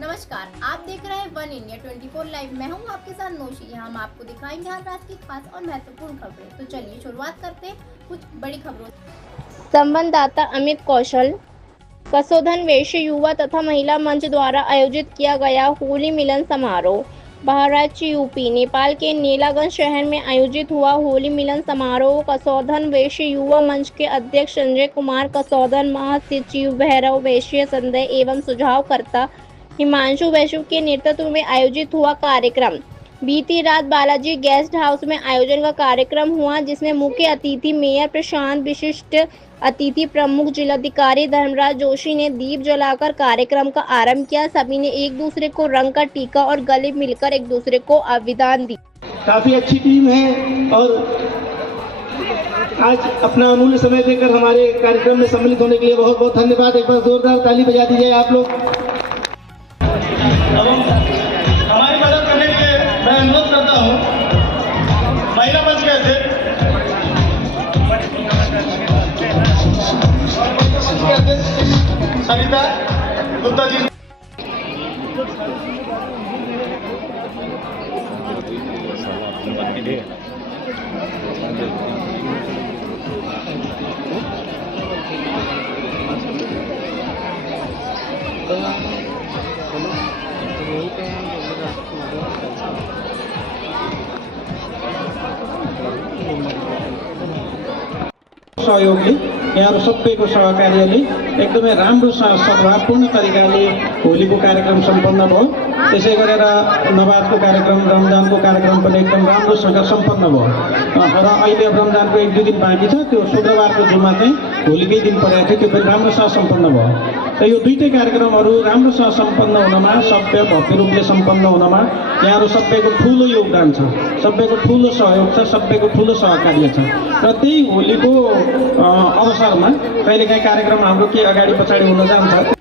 नमस्कार, आप देख रहे हैं वन इंडिया 24 लाइव। मैं हूं आपके साथ नौशी। यहाँ हम आपको दिखाएंगे हर रात की खास और महत्वपूर्ण खबरें। तो चलिए शुरुआत करते हैं कुछ बड़ी खबरों से। संवाददाता अमित कौशल। कसोधन वैश्य युवा तथा महिला मंच द्वारा आयोजित किया गया होली मिलन समारोह। बहराइच यूपी। नेपाल के नेलागंज शहर में आयोजित हुआ होली मिलन समारोह कसोधन वैश्य युवा मंच के अध्यक्ष संजय कुमार कसोधन, महासचिव भैरव वैश्य, संदेह एवं सुझावकर्ता हिमांशु वैश्य के नेतृत्व में आयोजित हुआ कार्यक्रम। बीती रात बालाजी गेस्ट हाउस में आयोजन का कार्यक्रम हुआ, जिसमें मुख्य अतिथि मेयर प्रशांत, विशिष्ट अतिथि प्रमुख जिलाधिकारी धर्मराज जोशी ने दीप जलाकर कार्यक्रम का आरंभ किया। सभी ने एक दूसरे को रंग का टीका और गले मिलकर एक दूसरे को आविदान दी। काफी अच्छी टीम है और आज अपना अमूल्य समय देकर हमारे कार्यक्रम में सम्मिलित होने के लिए बहुत बहुत धन्यवाद। एक बार जोरदार ताली बजा दीजिए आप लोग। हमारी मदद करने के लिए मैं अनुरोध करता हूँ महिला मंच के अध्यक्ष सरिता गुप्ता जी। सहयोगले यहाँहरू सबैको सहकार्यले एकदमै राम्रो सद्भावपूर्ण तरिकाले होलीको कार्यक्रम सम्पन्न भयो। त्यसै गरेर नवाजको कार्यक्रम, रमजानको कार्यक्रम पनि एकदम राम्रोसँग सम्पन्न भयो र अहिले अब रमजानको 1-2 दिन बाँकी छ। त्यो शुक्रबारको जुम्मा चाहिँ होलीकै दिन परेको थियो, त्यो पनि राम्रोसँग सम्पन्न भयो। र यो दुईटै कार्यक्रमहरू राम्रोसँग सम्पन्न हुनमा, सभ्य भव्य रूपले सम्पन्न हुनमा यहाँहरू सबैको ठुलो योगदान छ, सबैको ठुलो सहयोग छ, सबैको ठुलो सहकार्य छ। र त्यही होलीको अवसरमा कहिलेकाहीँ कार्यक्रम हाम्रो के अगाडि पछाडि हुन जान्छ।